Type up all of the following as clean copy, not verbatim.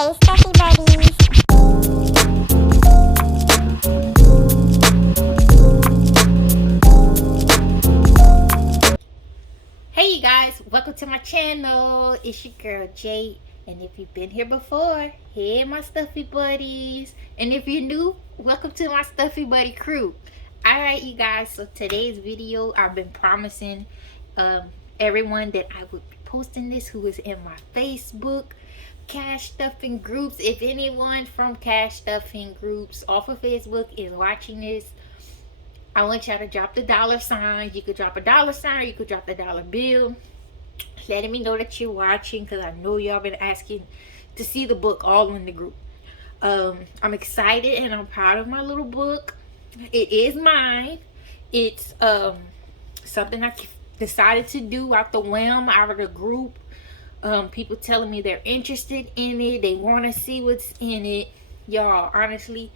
Hey, Stuffy Buddies. Hey you guys, welcome to my channel. It's your girl Jay, and if you've been here before, hey my Stuffy Buddies, and if you're new, welcome to my Stuffy Buddy crew. Alright you guys, so today's video, I've been promising everyone that I would be posting this who is in my Facebook cash stuffing groups. If anyone from cash stuffing groups off of Facebook is watching this, I want y'all to drop the $sign. You could drop a $sign, or you could drop the dollar bill, letting me know that you're watching, because I know y'all been asking to see the book all in the group. I'm excited and I'm proud of my little book. It is mine. It's something I decided to do out the whim, out of the group. People telling me they're interested in it, they want to see what's in it. Y'all, honestly,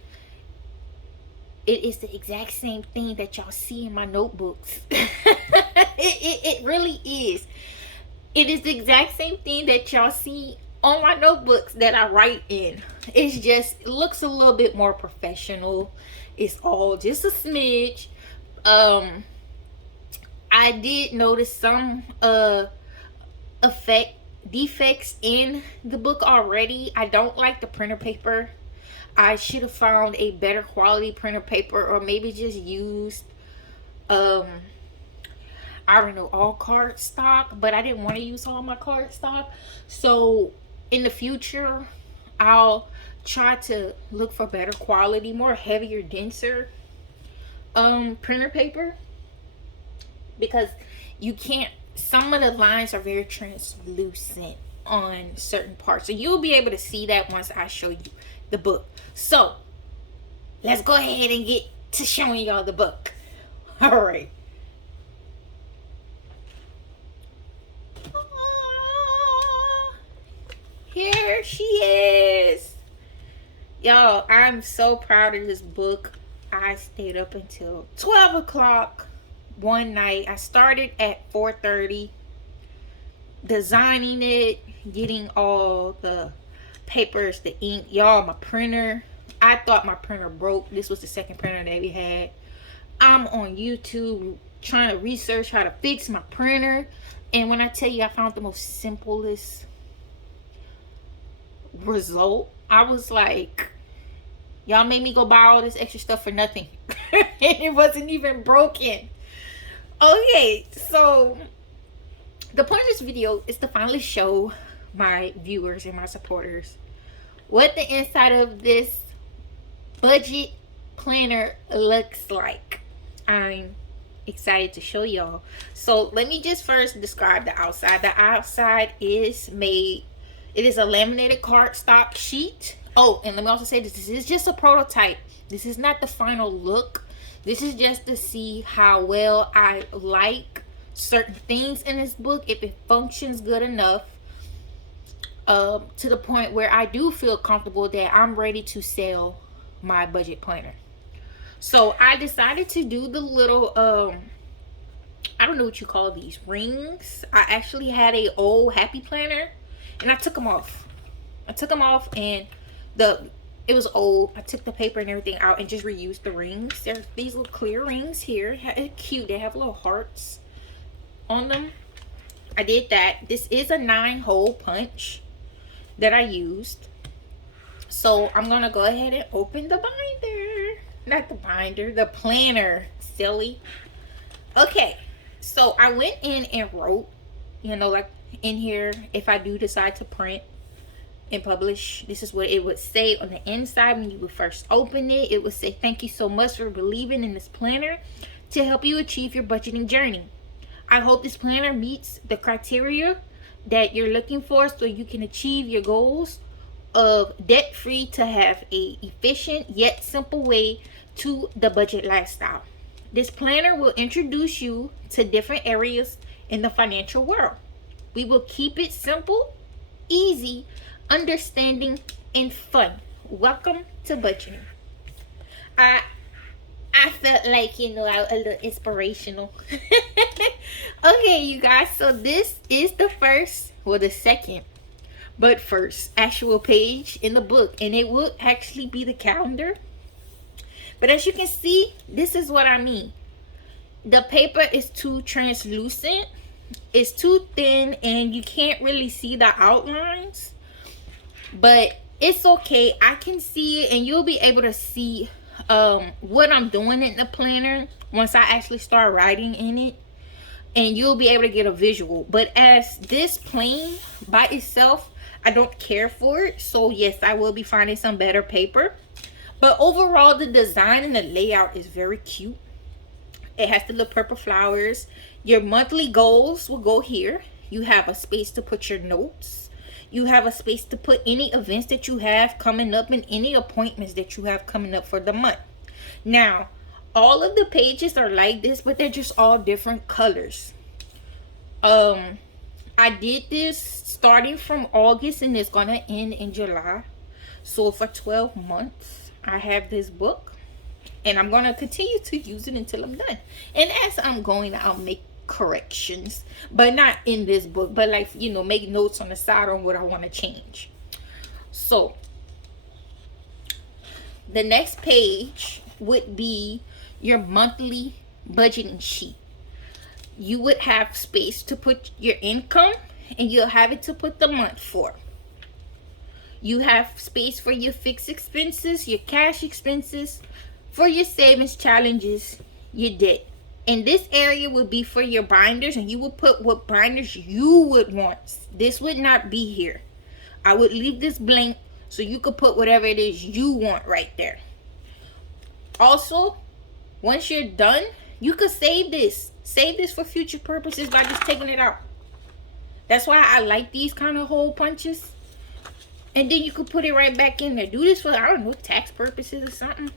it is the exact same thing that y'all see in my notebooks. it really is. It is the exact same thing that y'all see on my notebooks that I write in. It's just, it looks a little bit more professional. It's all just a smidge. I did notice some defects in the book already. I don't like the printer paper. I should have found a better quality printer paper, or maybe just used I don't know, all cardstock, but I didn't want to use all my cardstock. So in the future, I'll try to look for better quality, more heavier, denser printer paper, because you can't, some of the lines are very translucent on certain parts, so you'll be able to see that once I show you the book. So let's go ahead and get to showing y'all the book. All right. Here she is. Y'all, I'm so proud of this book. I stayed up until 12 o'clock one night. I started at 4:30 designing it, getting all the papers, the ink. Y'all, my printer, I thought my printer broke. This was the second printer that we had. I'm on YouTube trying to research how to fix my printer, and when I tell you I found the most simplest result, I was like, y'all made me go buy all this extra stuff for nothing. And it wasn't even broken. Okay, so the point of this video is to finally show my viewers and my supporters what the inside of this budget planner looks like. I'm excited to show y'all. So let me just first describe the outside. The outside is made, it is a laminated cardstock sheet. Oh, and let me also say this is just a prototype. This is not the final look. This is just to see how well I like certain things in this book, if it functions good enough, to the point where I do feel comfortable that I'm ready to sell my budget planner. So I decided to do the little I don't know what you call these, rings. I actually had a old happy planner and I took them off. And it was old. I took the paper and everything out and just reused the rings. There's these little clear rings here. It's cute. They have little hearts on them. I did that. This is a 9-hole punch that I used. So I'm gonna go ahead and open the binder. Not the binder, the planner. Silly. Okay, so I went in and wrote, you know, like in here, if I do decide to print and publish, this is what it would say on the inside. When you would first open it, it would say, "Thank you so much for believing in this planner to help you achieve your budgeting journey. I hope this planner meets the criteria that you're looking for, so you can achieve your goals of debt-free to have a efficient yet simple way to the budget lifestyle. This planner will introduce you to different areas in the financial world. We will keep it simple, easy, understanding, and fun. Welcome to budgeting." I felt like, you know, a little inspirational. Okay, you guys, so this is the second But first, actual page in the book, and it will actually be the calendar. But as you can see, this is what I mean. The paper is too translucent, it's too thin, and you can't really see the outlines. But it's okay, I can see it, and you'll be able to see what I'm doing in the planner once I actually start writing in it, and you'll be able to get a visual. But as this plain by itself, I don't care for it. So yes, I will be finding some better paper. But overall, the design and the layout is very cute. It has the little purple flowers. Your monthly goals will go here. You have a space to put your notes. You have a space to put any events that you have coming up and any appointments that you have coming up for the month. Now, all of the pages are like this, but they're just all different colors. I did this starting from August, and it's gonna end in July. So for 12 months, I have this book, and I'm gonna continue to use it until I'm done. And as I'm going, I'll make corrections, but not in this book, but like, you know, make notes on the side on what I want to change. So the next page would be your monthly budgeting sheet. You would have space to put your income, and you'll have it to put the month for. You have space for your fixed expenses, your cash expenses, for your savings challenges, your debt. And this area would be for your binders, and you will put what binders you would want. This would not be here. I would leave this blank so you could put whatever it is you want right there. Also, once you're done, you could save this. Save this for future purposes by just taking it out. That's why I like these kind of hole punches. And then you could put it right back in there. Do this for, I don't know, tax purposes or something.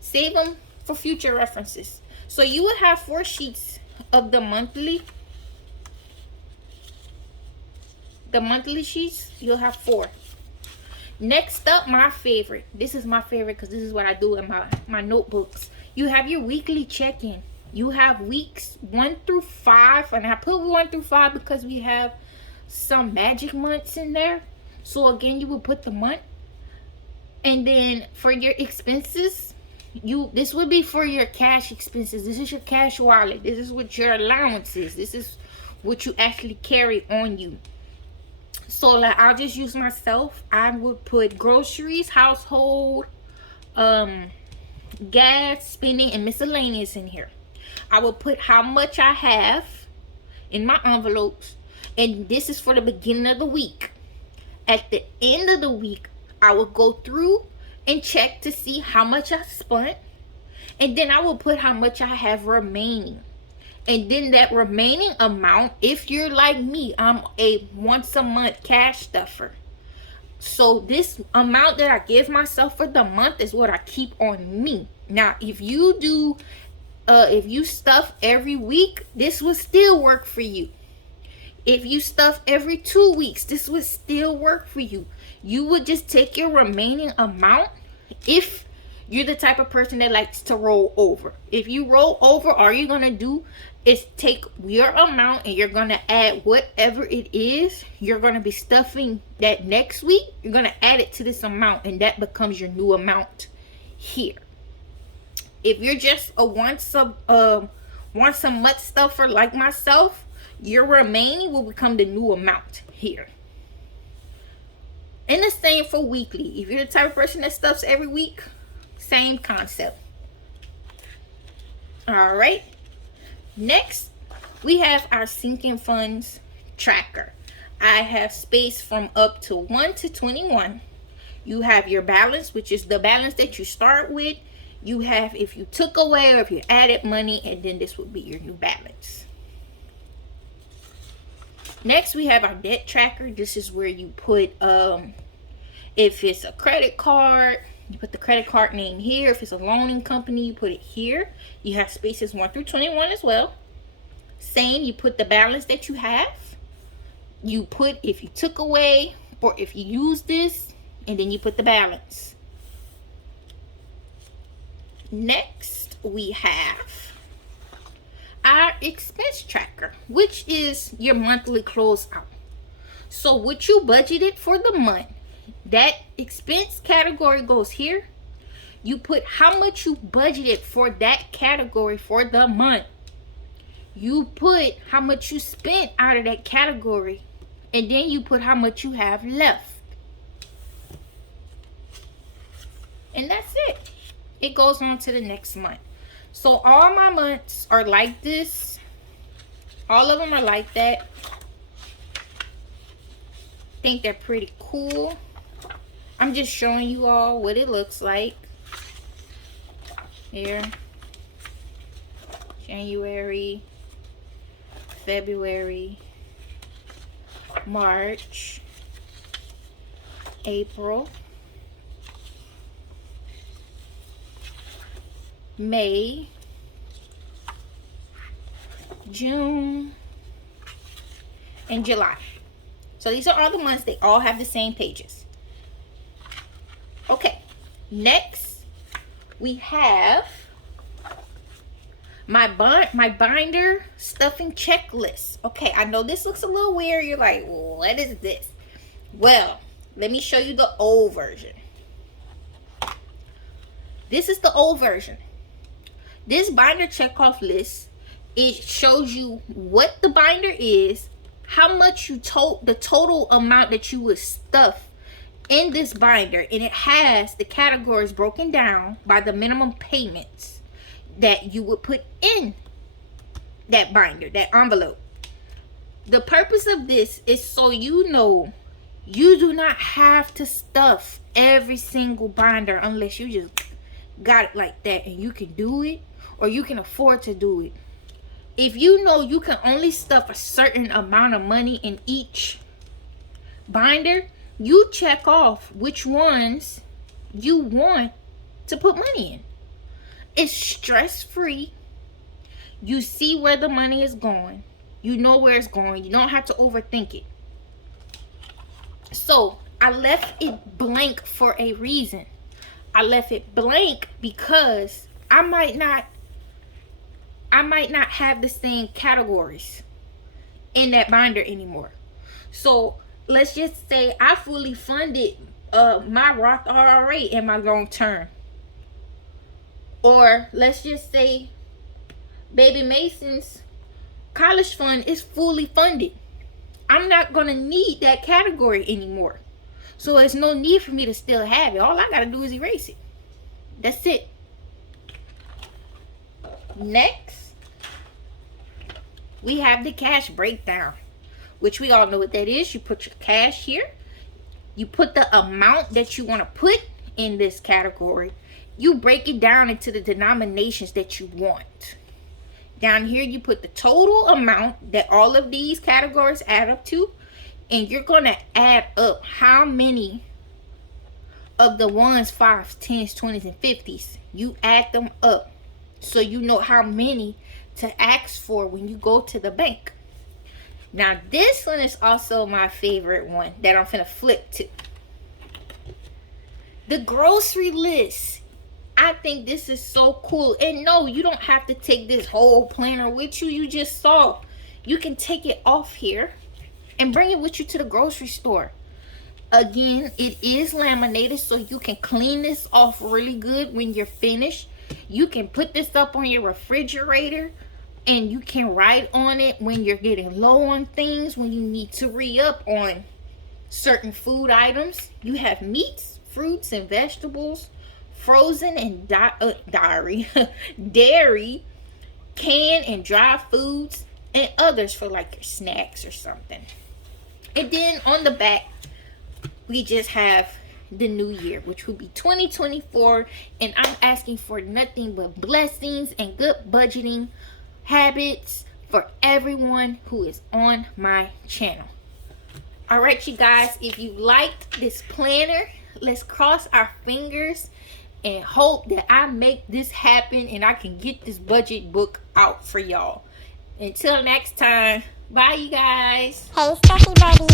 Save them for future references. So you would have 4 sheets of the monthly. The monthly sheets, you'll have 4. Next up, my favorite. This is my favorite because this is what I do in my notebooks. You have your weekly check-in. You have weeks 1 through 5. And I put 1 through 5 because we have some magic months in there. So again, you would put the month. And then for your expenses, this would be for your cash expenses. This is your cash wallet. This is what your allowance is. This is what you actually carry on you. So like, I'll just use myself. I would put groceries, household, gas, spending, and miscellaneous in here. I will put how much I have in my envelopes, and this is for the beginning of the week. At the end of the week, I will go through and check to see how much I spent, and then I will put how much I have remaining. And then that remaining amount, if you're like me, I'm a once a month cash stuffer. So this amount that I give myself for the month is what I keep on me. Now, if you do, if you stuff every week, this will still work for you. If you stuff every 2 weeks, this would still work for you. You would just take your remaining amount if you're the type of person that likes to roll over. If you roll over, all you're going to do is take your amount and you're going to add whatever it is you're going to be stuffing that next week. You're going to add it to this amount, and that becomes your new amount here. If you're just a once a month stuffer like myself, your remaining will become the new amount here. And the same for weekly. If you're the type of person that stuffs every week, same concept. All right. Next, we have our sinking funds tracker. I have space from up to 1 to 21. You have your balance, which is the balance that you start with. You have if you took away or if you added money, and then this would be your new balance. Next, we have our debt tracker. This is where you put if it's a credit card, you put the credit card name here. If it's a loaning company, you put it here. You have spaces 1 through 21 as well. Same, you put the balance that you have. You put if you took away or if you use this, and then you put the balance. Next, we have our expense tracker, which is your monthly closeout. So what you budgeted for the month, that expense category goes here. You put how much you budgeted for that category for the month. You put how much you spent out of that category, and then you put how much you have left. And that's it. It goes on to the next month. So all my months are like this. All of them are like that. Think they're pretty cool. I'm just showing you all what it looks like. Here. January, February, March, April, May, June, and July. So these are all the months. They all have the same pages. Okay, next we have my binder stuffing checklist. Okay, I know this looks a little weird. You're like, what is this? Well, let me show you the old version. This is the old version. This binder checkoff list, it shows you what the binder is, how much the total amount that you would stuff in this binder, and it has the categories broken down by the minimum payments that you would put in that binder, that envelope. The purpose of this is so you know you do not have to stuff every single binder unless you just got it like that and you can do it, or you can afford to do it. If you know you can only stuff a certain amount of money in each binder, you check off which ones you want to put money in. It's stress-free. You see where the money is going. You know where it's going. You don't have to overthink it. So I left it blank for a reason. I left it blank because I might not have the same categories in that binder anymore. So let's just say I fully funded my Roth IRA and my long term. Or let's just say Baby Mason's college fund is fully funded. I'm not going to need that category anymore. So there's no need for me to still have it. All I got to do is erase it. That's it. Next, we have the cash breakdown, which we all know what that is. You put your cash here. You put the amount that you want to put in this category. You break it down into the denominations that you want. Down here, you put the total amount that all of these categories add up to, and you're going to add up how many of the 1s, 5s, 10s, 20s, and 50s. You add them up so you know how many to ask for when you go to the bank. Now, this one is also my favorite one that I'm finna flip to. The grocery list. I think this is so cool. And no, you don't have to take this whole planner with you. You just saw. You can take it off here and bring it with you to the grocery store. Again, it is laminated, so you can clean this off really good when you're finished. You can put this up on your refrigerator, and you can write on it when you're getting low on things, when you need to re-up on certain food items. You have meats, fruits, and vegetables, frozen and dairy, canned and dry foods, and others for like your snacks or something. And then on the back, we just have the new year, which will be 2024, and I'm asking for nothing but blessings and good budgeting habits for everyone who is on my channel. All right, you guys, if you liked this planner, let's cross our fingers and hope that I make this happen and I can get this budget book out for y'all. Until next time, bye, you guys. Hey, Stuffy Buddy.